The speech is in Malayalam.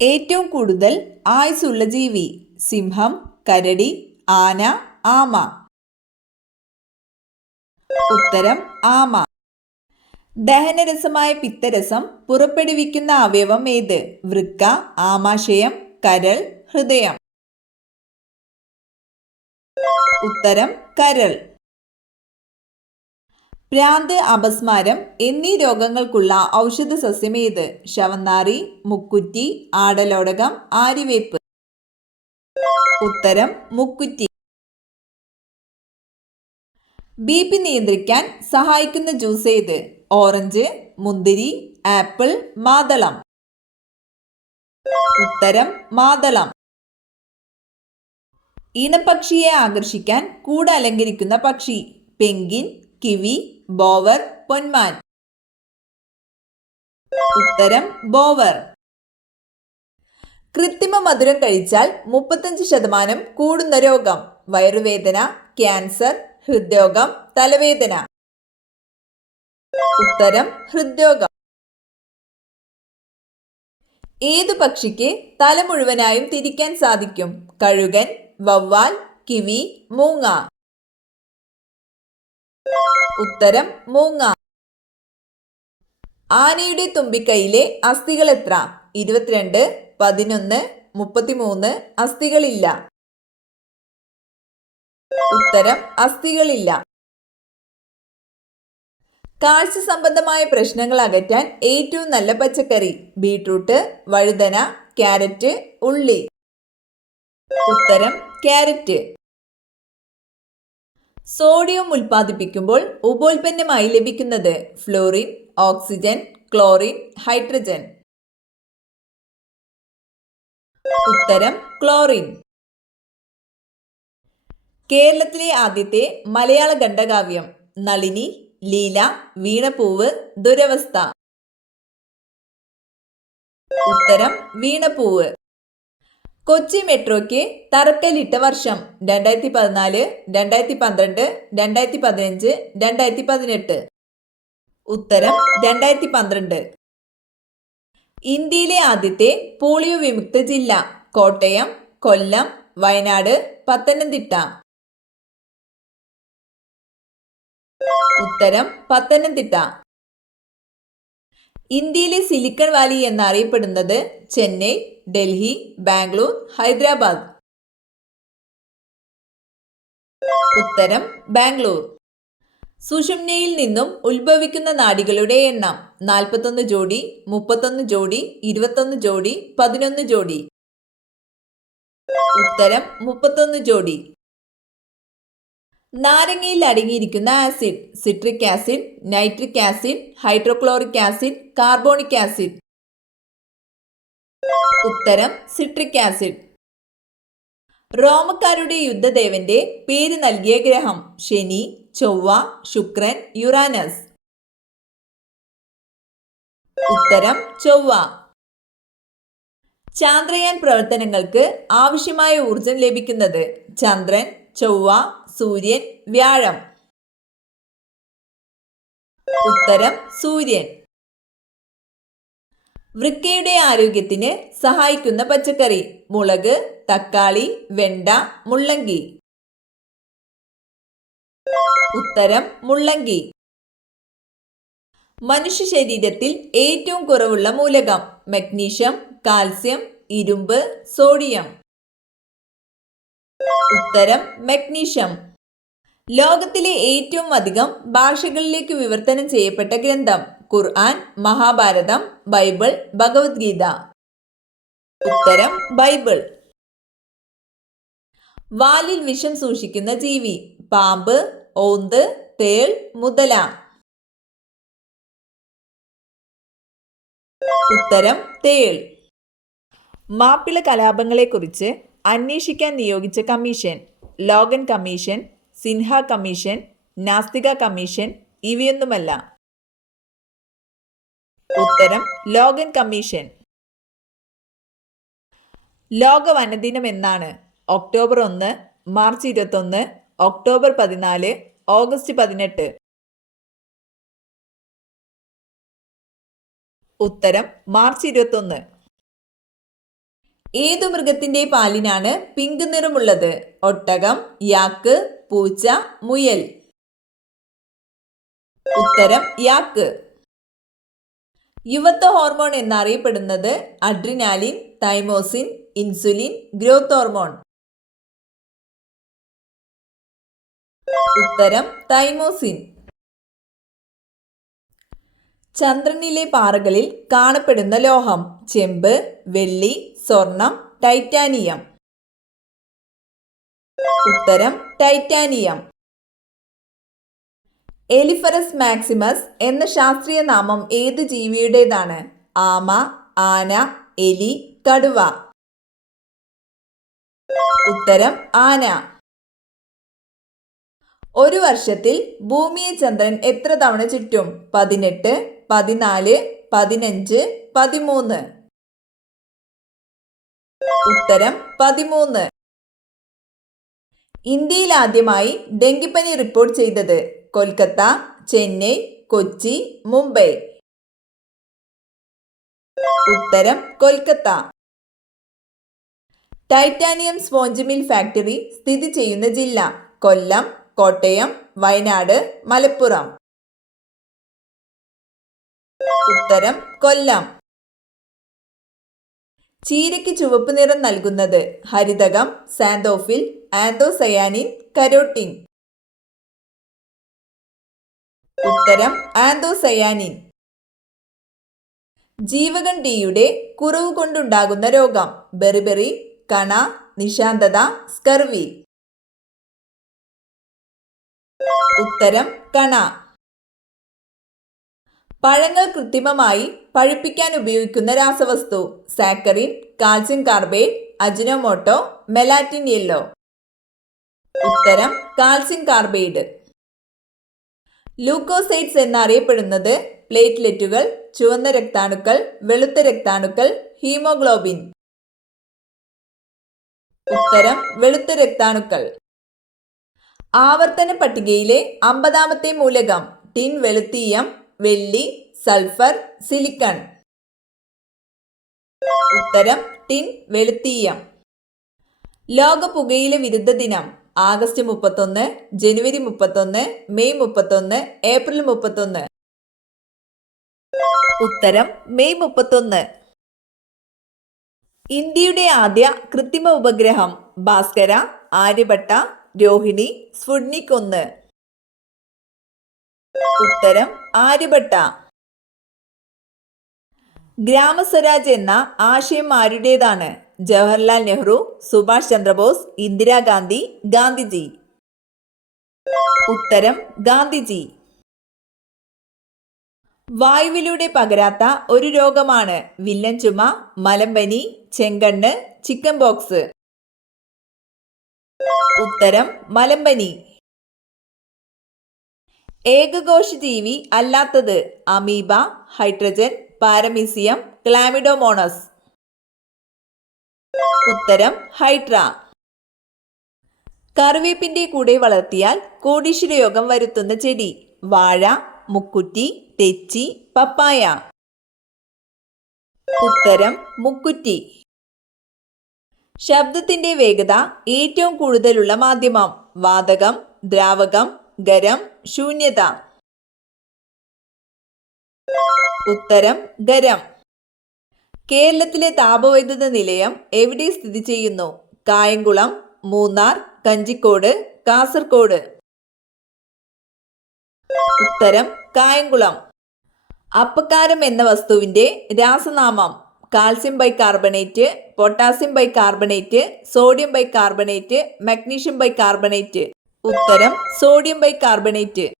ഏറ്റവും കൂടുതൽ ആയുസ്സുള്ള ജീവി? സിംഹം, കരടി, ആന, ആമ. ഉത്തരം ആമ. ദഹനരസമായ പിത്തരസം പുറപ്പെടുവിക്കുന്ന അവയവം ഏത്? വൃക്ക, ആമാശയം, കരൾ, ഹൃദയം. ഉത്തരം കരൾ. ഭ്രാന്ത്, അപസ്മാരം എന്നീ രോഗങ്ങൾക്കുള്ള ഔഷധ സസ്യം ഏത്? ശവന്നാറി, മുക്കുറ്റി, ആടലോടകം, ആര്യവേപ്പ്. ഉത്തരം മുക്കുറ്റി. BP നിയന്ത്രിക്കാൻ സഹായിക്കുന്ന ജ്യൂസ് ഏത്? ഓറഞ്ച്, മുന്തിരി, ആപ്പിൾ, മാതളം. ഉത്തരം മാതളം. ഇണപ്പക്ഷിയെ ആകർഷിക്കാൻ കൂട് അലങ്കരിക്കുന്ന പക്ഷി? പെൻഗ്വിൻ, കിവി, ബോവർ, പൊന്മാൻ. ഉത്തരം ബോവർ. കൃത്രിമ മധുരം കഴിച്ചാൽ 35% കൂടുന്ന രോഗം? വയറുവേദന, ക്യാൻസർ, ഹൃദ്രോഗം, തലവേദന. ഉത്തരം ഹൃദ്രോഗം. ഏതു പക്ഷിക്ക് തല മുഴുവനായും തിരിക്കാൻ സാധിക്കും? കഴുകൻ, വവ്വാൽ, കിവി, മൂങ്ങ. ഉത്തരം മൂങ്ങ. ആനയുടെ തുമ്പിക്കൈയിലെ അസ്ഥികൾ എത്ര? 22, 11, 33. അസ്ഥികളില്ല. ഉത്തരം അസ്ഥികളില്ല. കാഴ്ച സംബന്ധമായ പ്രശ്നങ്ങൾ അകറ്റാൻ ഏറ്റവും നല്ല പച്ചക്കറി? ബീട്രൂട്ട്, വഴുതന, ക്യാരറ്റ്, ഉള്ളി. ഉത്തരം ക്യാരറ്റ്. സോഡിയം ഉൽപ്പാദിപ്പിക്കുമ്പോൾ ഉപോൽപ്പന്നമായി ലഭിക്കുന്നത്? Florin, oxygen, chlorine, hydrogen. ഉത്തരം ക്ലോറിൻ. കേരളത്തിലെ ആദ്യത്തെ മലയാള ഖണ്ഡകാവ്യം? നളിനി, ലീല, വീണപ്പൂവ്, ദുരവസ്ഥ. ഉത്തരം വീണപ്പൂവ്. കൊച്ചി മെട്രോയ്ക്ക് തറക്കല്ലിട്ട വർഷം? 2014, 2012, 2015, 2018. ഉത്തരം 2012. ഇന്ത്യയിലെ ആദ്യത്തെ പോളിയോ വിമുക്ത ജില്ല? കോട്ടയം, കൊല്ലം, വയനാട്, പത്തനംതിട്ട. ഉത്തരം പത്തനംതിട്ട. ഇന്ത്യയിലെ സിലിക്കൺ വാലി എന്നറിയപ്പെടുന്നത്? ചെന്നൈ, ഡൽഹി, ബാംഗ്ലൂർ, ഹൈദരാബാദ്. ഉത്തരം ബാംഗ്ലൂർ. സുഷുമ്നയിൽ നിന്നും ഉത്ഭവിക്കുന്ന നാഡികളുടെ എണ്ണം? 41 ജോഡി, 31 ജോഡി, 21 ജോഡി, 11 ജോഡി. ഉത്തരം 31 ജോഡി. നാരങ്ങയിൽ അടങ്ങിയിരിക്കുന്ന acid? Citric acid, nitric acid, hydrochloric acid, carbonic acid. ഉത്തരം സിട്രിക് ആസിഡ്. റോമക്കാരുടെ യുദ്ധദേവന്റെ പേര് നൽകിയ ഗ്രഹം? ശനി, ചൊവ്വ, ശുക്രൻ, യുറാനസ്. ഉത്തരം ചൊവ്വ. ചാന്ദ്രയാൻ പ്രവർത്തനങ്ങൾക്ക് ആവശ്യമായ ഊർജം ലഭിക്കുന്നത്? ചന്ദ്രൻ, ചൊവ്വ, സൂര്യൻ, വ്യാഴം. ഉത്തരം സൂര്യൻ. വൃക്കയുടെ ആരോഗ്യത്തിന് സഹായിക്കുന്ന പച്ചക്കറി? മുളക്, തക്കാളി, വെണ്ട, മുള്ളങ്കി. ഉത്തരം മുള്ളങ്കി. മനുഷ്യ ശരീരത്തിൽ ഏറ്റവും കുറവുള്ള മൂലകം? മഗ്നീഷ്യം, കാൽസ്യം, ഇരുമ്പ്, സോഡിയം. ഉത്തരം മഗ്നീഷ്യം. ലോകത്തിലെ ഏറ്റവും അധികം ഭാഷകളിലേക്ക് വിവർത്തനം ചെയ്യപ്പെട്ട ഗ്രന്ഥം? ഖുർആൻ, മഹാഭാരതം, ബൈബിൾ, ഭഗവത്ഗീത. ഉത്തരം ബൈബിൾ. വാലിൽ വിഷം സൂക്ഷിക്കുന്ന ജീവി? പാമ്പ്, ഓന്ത്, തേൾ, മുതല. ഉത്തരം തേൾ. മാപ്പിള കലാപങ്ങളെക്കുറിച്ച് അന്വേഷിക്കാൻ നിയോഗിച്ച commission? Logan commission, Sinha commission, നാസ്തിക കമ്മീഷൻ. ഇവയൊന്നുമല്ല. ഉത്തരം ലോഗൻ കമ്മീഷൻ. ലോക വനദിനം എന്നാണ്? October 1, March 21, October 14, August 18. ഉത്തരം മാർച്ച് 21. ഏതു മൃഗത്തിന്റെ പാലിനാണ് പിങ്ക് നിറമുള്ളത്? ഒട്ടകം, യാക്ക്, പൂച്ച, മുയൽ. ഉത്തരം യാക്ക്. യുവത്വ ഹോർമോൺ എന്നറിയപ്പെടുന്നത് adrenaline, thymosin, insulin, growth hormone. ഉത്തരം തൈമോസിൻ. ചന്ദ്രനിലെ പാറകളിൽ കാണപ്പെടുന്ന ലോഹം? ചെമ്പ്, വെള്ളി, സ്വർണം, ടൈറ്റാനിയം. ഉത്തരം ടൈറ്റാനിയം. എലിഫറസ് മാക്സിമസ് എന്ന ശാസ്ത്രീയ നാമം ഏത് ജീവിയുടേതാണ്? ആമ, ആന, എലി, കടുവ. ഉത്തരം ആന. ഒരു വർഷത്തിൽ ഭൂമിയെ ചന്ദ്രൻ എത്ര തവണ ചുറ്റും? 18, 14, 15, 13. ഉത്തരം 13. ഇന്ത്യയിൽ ആദ്യമായി ഡെങ്കിപ്പനി റിപ്പോർട്ട് ചെയ്തത്? കൊൽക്കത്ത, ചെന്നൈ, കൊച്ചി, മുംബൈ. ഉത്തരം Kolkata. Titanium sponge mill factory സ്ഥിതി ചെയ്യുന്ന ജില്ല? കൊല്ലം, കോട്ടയം, വയനാട്, മലപ്പുറം. ഉത്തരം കൊല്ലം. ചീരയ്ക്ക് ചുവപ്പ് നിറം നൽകുന്നത്? ഹരിതകം, സാന്തോഫിൽ, ആന്തോസയാനിൻ, കരോട്ടിൻ. ഉത്തരം ആന്തോസയാനിൻ. ജീവകൺ ഡിയുടെ കുറവ് കൊണ്ടുണ്ടാകുന്ന രോഗം? ബെറിബെറി, കണ, നിശാന്തത, സ്കർവി. ഉത്തരം കണ. പഴങ്ങൾ കൃത്രിമമായി പഴുപ്പിക്കാൻ ഉപയോഗിക്കുന്ന രാസവസ്തു? സാക്കറിൻ, കാൽസ്യം കാർബൈഡ്, അജിനോമോട്ടോ, മെലാറ്റിൻ യെല്ലോ. ഉത്തരം കാൽസ്യം കാർബൈഡ്. ലൂക്കോസൈറ്റ്സ് എന്നറിയപ്പെടുന്നത്? പ്ലേറ്റ്ലെറ്റുകൾ, ചുവന്ന രക്താണുക്കൾ, വെളുത്ത രക്താണുക്കൾ, ഹീമോഗ്ലോബിൻ. ഉത്തരം വെളുത്ത രക്താണുക്കൾ. ആവർത്തന പട്ടികയിലെ 50ാമത്തെ മൂലകം? ടിൻ, വെളുത്തീയം, വെള്ളി, സൾഫർ, സിലിക്കൺ. ഉത്തരം ടിൻ, വെളുത്തീയം. ലോക പുകയില വിരുദ്ധ ദിനം? ആഗസ്റ്റ് 31, ജനുവരി 31, മെയ് 31, ഏപ്രിൽ 31. ഉത്തരം മെയ് 31. ഇന്ത്യയുടെ ആദ്യ കൃത്രിമ ഉപഗ്രഹം? ഭാസ്കര, ആര്യഭട്ട, രോഹിണി, സ്പുട്നിക് 1. ഉത്തരം ആര്യഭട്ട. ഗ്രാമസ്വരാജ് എന്ന ആശയം ആരുടേതാണ്? ജവഹർലാൽ നെഹ്റു, സുഭാഷ് ചന്ദ്രബോസ്, ഇന്ദിരാഗാന്ധി, ഗാന്ധിജി. ഉത്തരം ഗാന്ധിജി. വായുവിലൂടെ പകരാത്ത ഒരു രോഗമാണ്? വില്ലൻ ചുമ, മലമ്പനി, ചെങ്കണ്ണ്, ചിക്കൻ പോക്സ്. ഉത്തരം മലമ്പനി. ഏകകോശജീവി അല്ലാത്തത്? Amoeba, hydrogen, paramecium, chlamydomonas. ഉത്തരം ഹൈഡ്ര. കറിവേപ്പിന്റെ കൂടെ വളർത്തിയാൽ കോടീശ്വര യോഗം വരുത്തുന്ന ചെടി? വാഴ, മുക്കുറ്റി, തെച്ചി, പപ്പായ. ഉത്തരം മുക്കുറ്റി. ശബ്ദത്തിന്റെ വേഗത ഏറ്റവും കൂടുതലുള്ള മാധ്യമം? വാതകം, ദ്രാവകം, ഗരം, ശൂന്യത. ഉത്തരം ഗരം. കേരളത്തിലെ താപവൈദ്യുത നിലയം എവിടെ സ്ഥിതി ചെയ്യുന്നു? കായംകുളം, മൂന്നാർ, കഞ്ചിക്കോട്, കാസർഗോഡ്. ഉത്തരം കായംകുളം. അപ്പക്കാരം എന്ന വസ്തുവിന്റെ രാസനാമം? Calcium bicarbonate, potassium bicarbonate, sodium bicarbonate, magnesium bicarbonate. ഉത്തരം സോഡിയം ബൈകാർബണേറ്റ്.